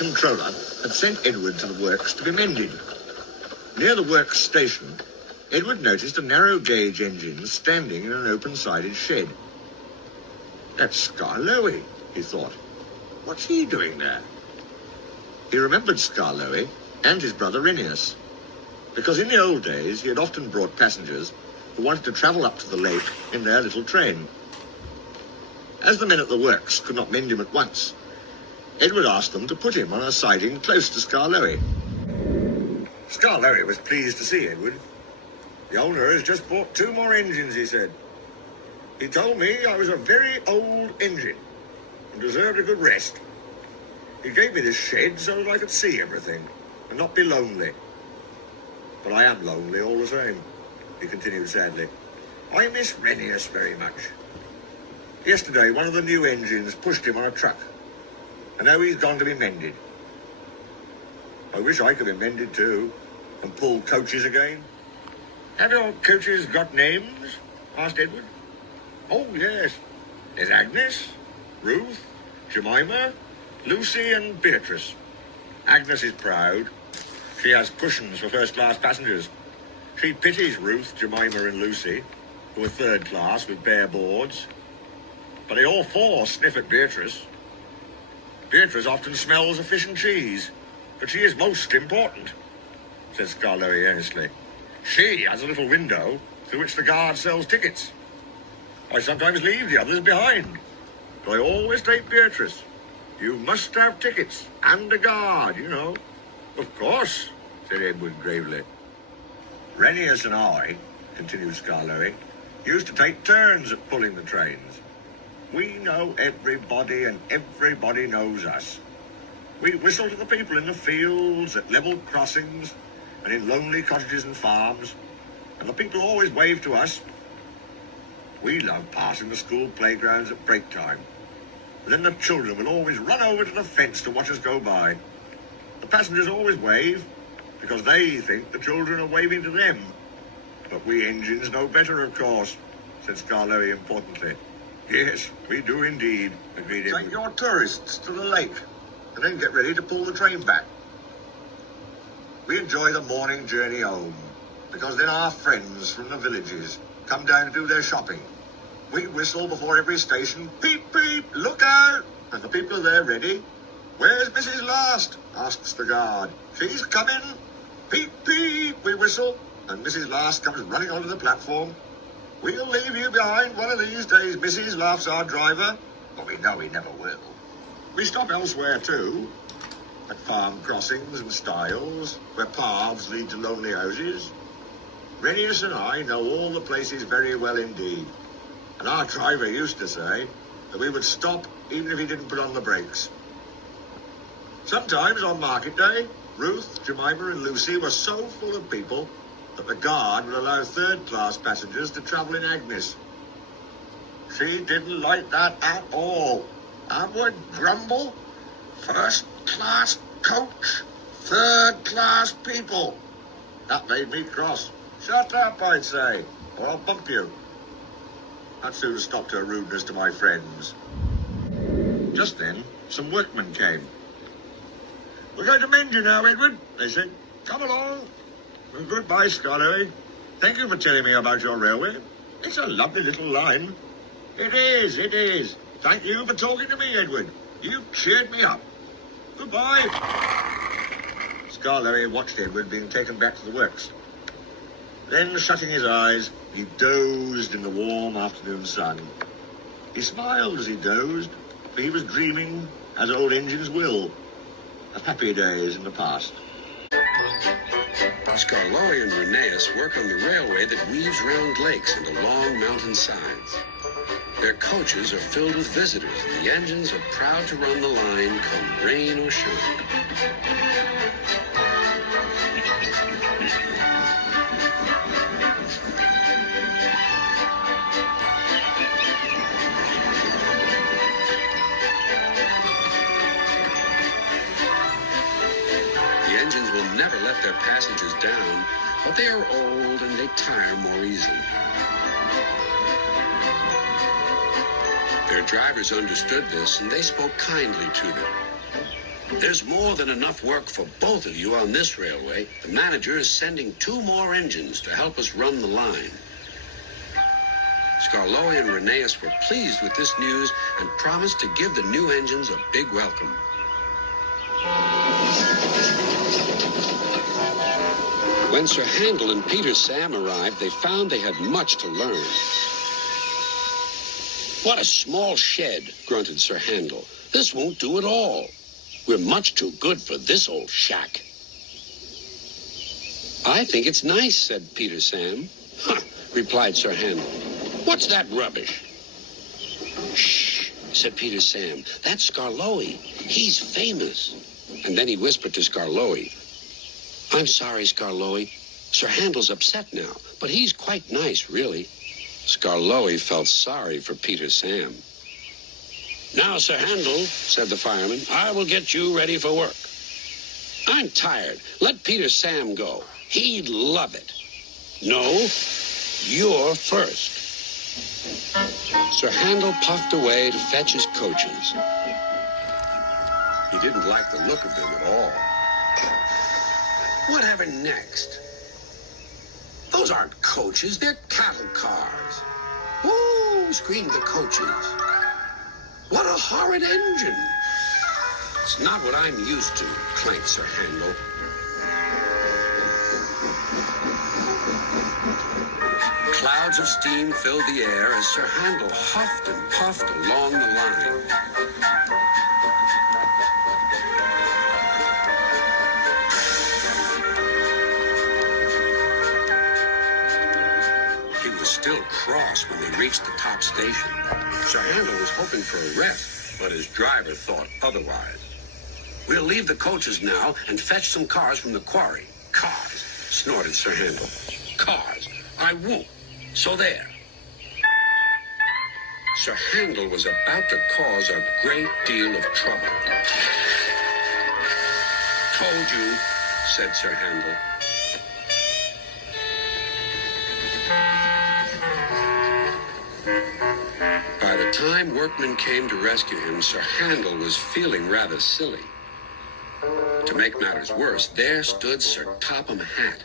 controller had sent Edward to the works to be mended. Near the works station, Edward noticed a narrow-gauge engine standing in an open-sided shed. That's Skarloey, he thought. What's he doing there? He remembered Skarloey and his brother Renius, because in the old days he had often brought passengers who wanted to travel up to the lake in their little train. As the men at the works could not mend him at once, Edward asked them to put him on a siding close to Skarloey. Skarloey was pleased to see Edward. The owner has just bought 2 more engines, he said. He told me I was a very old engine and deserved a good rest. He gave me this shed so that I could see everything and not be lonely. But I am lonely all the same, he continued sadly. I miss Renius very much. Yesterday, one of the new engines pushed him on a truck, and now he's gone to be mended. I wish I could be mended too, and pull coaches again. Have your coaches got names? Asked Edward. Oh, yes. There's Agnes, Ruth, Jemima, Lucy and Beatrice. Agnes is proud. She has cushions for first-class passengers. She pities Ruth, Jemima and Lucy, who are third class with bare boards. But they all 4 sniff at Beatrice. Beatrice often smells of fish and cheese, but she is most important, said Skarloey earnestly. She has a little window through which the guard sells tickets. I sometimes leave the others behind, but I always take Beatrice. You must have tickets and a guard, you know. Of course, said Edward gravely. Renius and I, continued Skarloey, used to take turns at pulling the trains. We know everybody and everybody knows us. We whistle to the people in the fields, at level crossings, and in lonely cottages and farms, and the people always wave to us. We love passing the school playgrounds at break time. But then the children will always run over to the fence to watch us go by. The passengers always wave, because they think the children are waving to them. But we engines know better, of course, said Skarloey importantly. Yes, we do indeed, agreed Edward. Take your tourists to the lake, and then get ready to pull the train back. We enjoy the morning journey home, because then our friends from the villages come down to do their shopping. We whistle before every station, peep, peep, look out, and the people are there ready. Where's Mrs. Last? Asks the guard. She's coming. Peep, peep, we whistle, and Mrs. Last comes running onto the platform. We'll leave you behind one of these days, Mrs., laughs our driver, but we know he never will. We stop elsewhere too, at farm crossings and stiles, where paths lead to lonely houses. Renius and I know all the places very well indeed, and our driver used to say that we would stop even if he didn't put on the brakes. Sometimes on market day, Ruth, Jemima and Lucy were so full of people that the guard would allow third-class passengers to travel in Agnes. She didn't like that at all, and would grumble, first-class coach, third-class people. That made me cross. Shut up, I'd say, or I'll bump you. That soon stopped her rudeness to my friends. Just then, some workmen came. We're going to mend you now, Edward, they said. Come along. Well, goodbye, Skarloey. Thank you for telling me about your railway. It's a lovely little line. It is, it is. Thank you for talking to me, Edward. You cheered me up. Goodbye. Skarloey watched Edward being taken back to the works. Then, shutting his eyes, he dozed in the warm afternoon sun. He smiled as he dozed, for he was dreaming, as old engines will, of happy days in the past. Skarloey and Renius work on the railway that weaves round lakes and along mountain sides. Their coaches are filled with visitors, and the engines are proud to run the line, come rain or shine. The engines will never let their passengers down, but they are old and they tire more easily. Their drivers understood this, and they spoke kindly to them. There's more than enough work for both of you on this railway. The manager is sending 2 more engines to help us run the line. Skarloey and Rheneas were pleased with this news and promised to give the new engines a big welcome. When Sir Handel and Peter Sam arrived, they found they had much to learn. What a small shed, grunted Sir Handel. This won't do at all. We're much too good for this old shack. I think it's nice, said Peter Sam. Huh, replied Sir Handel. What's that rubbish? Shh, said Peter Sam. That's Skarloey. He's famous. And then he whispered to Skarloey. I'm sorry, Skarloey. Sir Handel's upset now, but he's quite nice, really. Skarloey felt sorry for Peter Sam. Now, Sir Handel, said the fireman, I will get you ready for work. I'm tired. Let Peter Sam go. He'd love it. No, you're first. Sir Handel puffed away to fetch his coaches. He didn't like the look of them at all. Whatever next? Those aren't coaches, they're cattle cars. Woo, screamed the coaches. What a horrid engine. It's not what I'm used to, clanked Sir Handel. Clouds of steam filled the air as Sir Handel huffed and puffed along the line. He was still cross when they reached the top station. Sir Handel was hoping for a rest, but his driver thought otherwise. We'll leave the coaches now and fetch some cars from the quarry. Cars, snorted Sir Handel. Cars. I won't. So there. Sir Handel was about to cause a great deal of trouble. Told you, said Sir Handel. By the time workmen came to rescue him, Sir Handel was feeling rather silly. To make matters worse, there stood Sir Topham Hatt.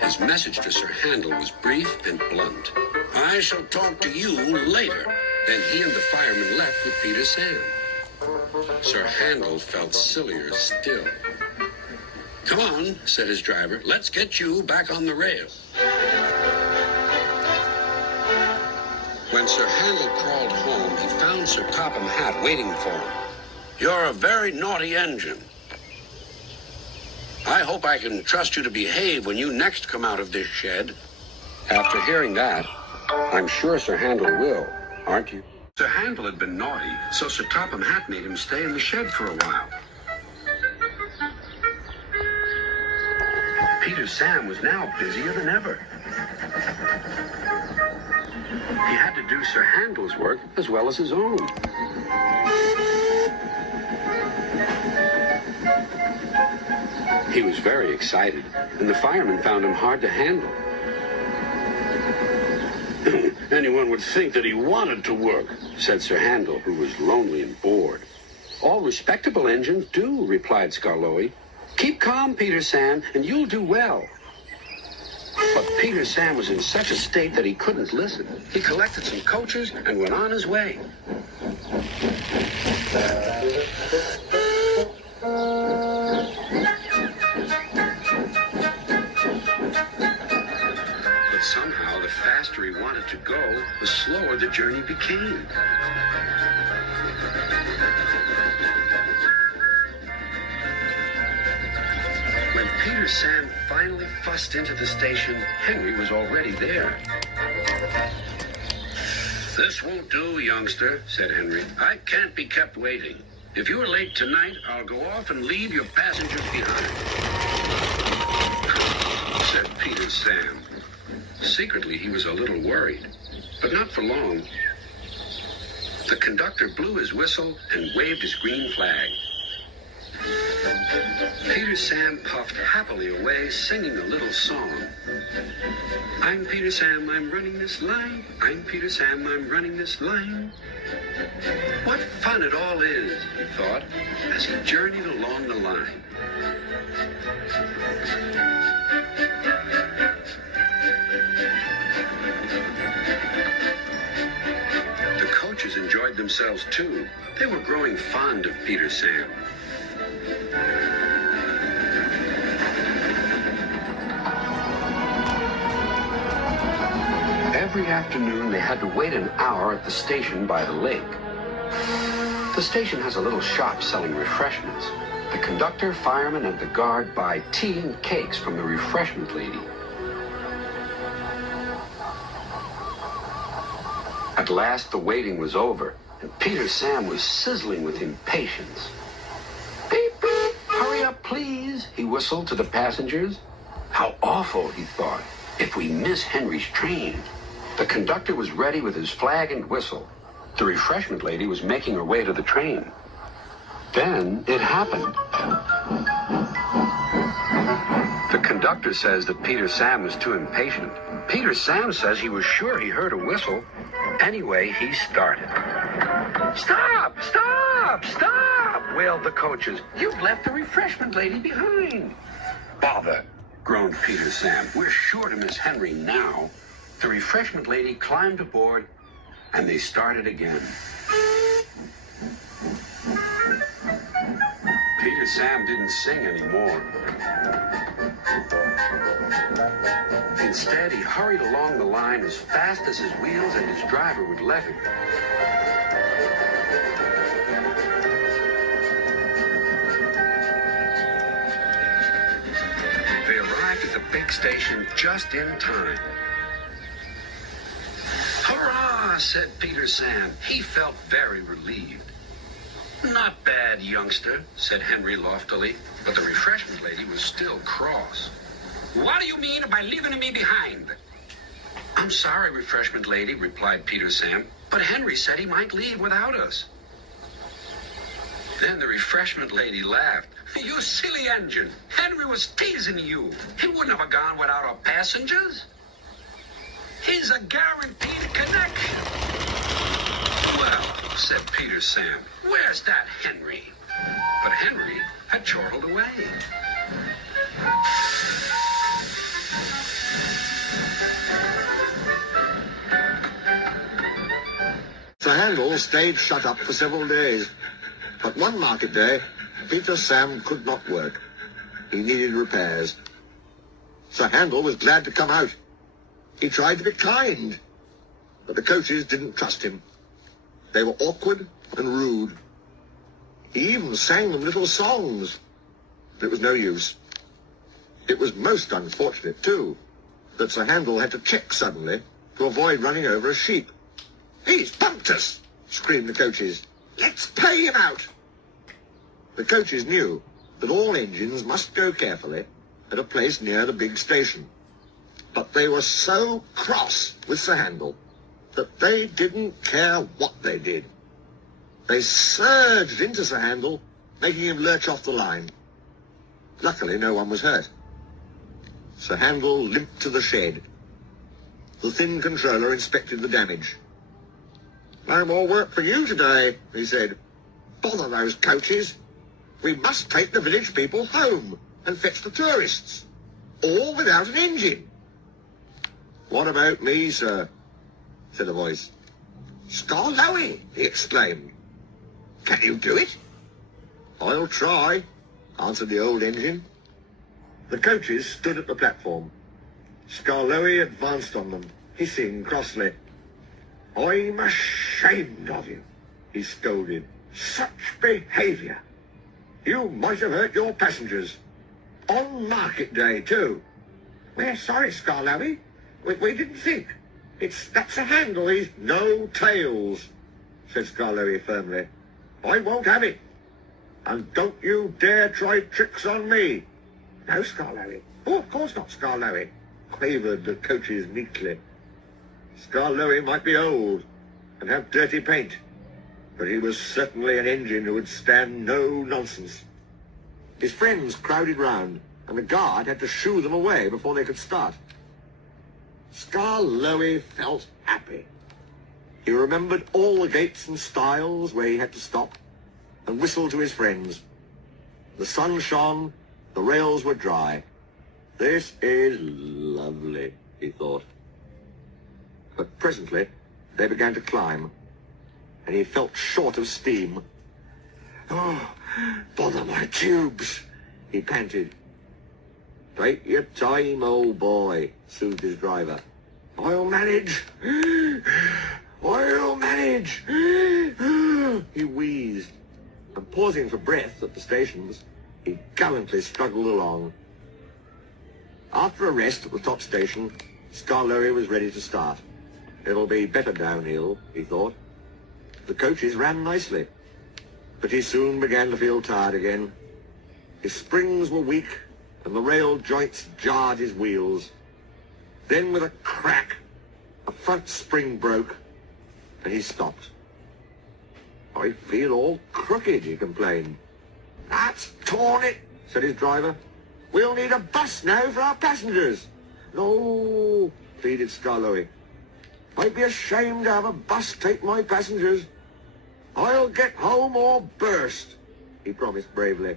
His message to Sir Handel was brief and blunt. I shall talk to you later. Then he and the fireman left with Peter Sam. Sir Handel felt sillier still. Come on, said his driver. Let's get you back on the rail. When Sir Handel crawled home, he found Sir Topham Hatt waiting for him. You're a very naughty engine. I hope I can trust you to behave when you next come out of this shed. After hearing that, I'm sure Sir Handel will, aren't you? Sir Handel had been naughty, so Sir Topham Hatt made him stay in the shed for a while. Peter Sam was now busier than ever. He had to do Sir Handel's work as well as his own. He was very excited, and the fireman found him hard to handle. Anyone would think that he wanted to work, said Sir Handel, who was lonely and bored. All respectable engines do, replied Skarloey. Keep calm, Peter Sam, and you'll do well. But Peter Sam was in such a state that he couldn't listen. He collected some coaches and went on his way. But somehow, the faster he wanted to go, the slower the journey became. When Peter Sam finally fussed into the station, Henry was already there. This won't do, youngster, said Henry. I can't be kept waiting. If you're late tonight, I'll go off and leave your passengers behind, said Peter Sam. Secretly, he was a little worried, but not for long. The conductor blew his whistle and waved his green flag. Peter Sam puffed happily away, singing a little song. I'm Peter Sam, I'm running this line. I'm Peter Sam, I'm running this line. What fun it all is, he thought, as as he journeyed along the line. The coaches enjoyed themselves too. They were growing fond of Peter Sam. Every afternoon, they had to wait an hour at the station by the lake. The station has a little shop selling refreshments. The conductor, fireman, and the guard buy tea and cakes from the refreshment lady. At last, the waiting was over, and Peter Sam was sizzling with impatience. Beep, beep, hurry up, please, he whistled to the passengers. How awful, he thought, if we miss Henry's train. The conductor was ready with his flag and whistle. The refreshment lady was making her way to the train. Then it happened. The conductor says that Peter Sam was too impatient. Peter Sam says he was sure he heard a whistle. Anyway, he started. Stop! Stop! Stop! Wailed the coaches. You've left the refreshment lady behind. Bother, groaned Peter Sam. We're sure to miss Henry now. The refreshment lady climbed aboard, and they started again. Peter Sam didn't sing anymore. Instead, he hurried along the line as fast as his wheels and his driver would let him. They arrived at the big station just in time. Hurrah, said Peter Sam. He felt very relieved. Not bad, youngster, said Henry loftily, but the refreshment lady was still cross. What do you mean by leaving me behind? I'm sorry, refreshment lady, replied Peter Sam, but Henry said he might leave without us. Then the refreshment lady laughed. You silly engine. Henry was teasing you. He wouldn't have gone without our passengers. He's a guaranteed connection. Well, said Peter Sam, where's that Henry? But Henry had chortled away. Sir Handel stayed shut up for several days. But one market day, Peter Sam could not work. He needed repairs. Sir Handel was glad to come out. He tried to be kind, but the coaches didn't trust him. They were awkward and rude. He even sang them little songs, but it was no use. It was most unfortunate, too, that Sir Handel had to check suddenly to avoid running over a sheep. He's bumped us, screamed the coaches. Let's pay him out. The coaches knew that all engines must go carefully at a place near the big station. But they were so cross with Sir Handel that they didn't care what they did. They surged into Sir Handel, making him lurch off the line. Luckily, no one was hurt. Sir Handel limped to the shed. The thin controller inspected the damage. No more work for you today, he said. Bother those coaches. We must take the village people home and fetch the tourists, all without an engine. What about me, sir? Said a voice. Skarloey, he exclaimed. Can you do it? I'll try, answered the old engine. The coaches stood at the platform. Skarloey advanced on them, hissing crossly. I'm ashamed of you, he scolded. Such behaviour. You might have hurt your passengers. On market day, too. We're sorry, Skarloey. We didn't think. That's a Handel. He's no tails, said Skarloey firmly. I won't have it. And don't you dare try tricks on me. No, Skarloey. Oh, of course not, Skarloey, quavered the coaches neatly. Skarloey might be old and have dirty paint, but he was certainly an engine who would stand no nonsense. His friends crowded round, and the guard had to shoo them away before they could start. Skarloey felt happy. He remembered all the gates and stiles where he had to stop, and whistled to his friends. The sun shone, the rails were dry. This is lovely, he thought. But presently, they began to climb, and he felt short of steam. Oh, bother my tubes, he panted. Take your time, old boy, soothed his driver. I'll manage. I'll manage. He wheezed, and pausing for breath at the stations, he gallantly struggled along. After a rest at the top station, Skarloey was ready to start. It'll be better downhill, he thought. The coaches ran nicely, but he soon began to feel tired again. His springs were weak, and the rail joints jarred his wheels. Then with a crack, a front spring broke, and he stopped. I feel all crooked, he complained. That's torn it, said his driver. We'll need a bus now for our passengers. No, pleaded Skarloey. I'd be ashamed to have a bus take my passengers. I'll get home or burst, he promised bravely.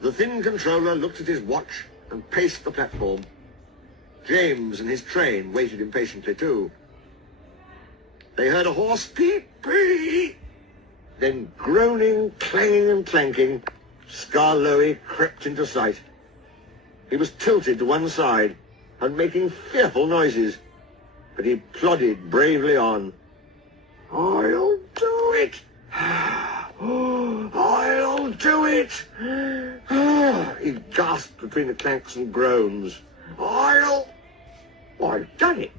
The thin controller looked at his watch and paced the platform. James and his train waited impatiently too. They heard a hoarse peep, peep. Then groaning, clanging and clanking, Skarloey crept into sight. He was tilted to one side and making fearful noises, but he plodded bravely on. I'll do it! I'll do it! He gasped between the clanks and groans. I've done it!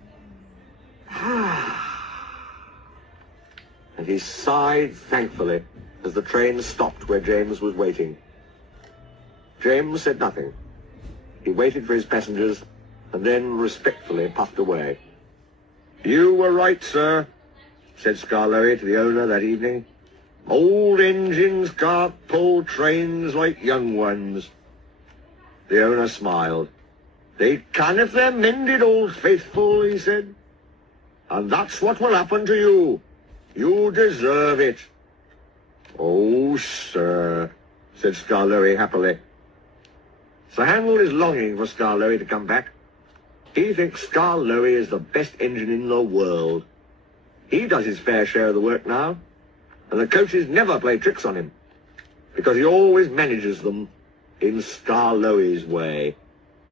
And he sighed thankfully as the train stopped where James was waiting. James said nothing. He waited for his passengers and then respectfully puffed away. You were right, sir, said Skarloey to the owner that evening. Old engines can't pull trains like young ones. The owner smiled. They can if they're mended, old faithful, he said. And that's what will happen to you. You deserve it. Oh, sir, said Skarloey happily. Sir Handel is longing for Skarloey to come back. He thinks Skarloey is the best engine in the world. He does his fair share of the work now, and the coaches never play tricks on him, because he always manages them in Skarloey's way.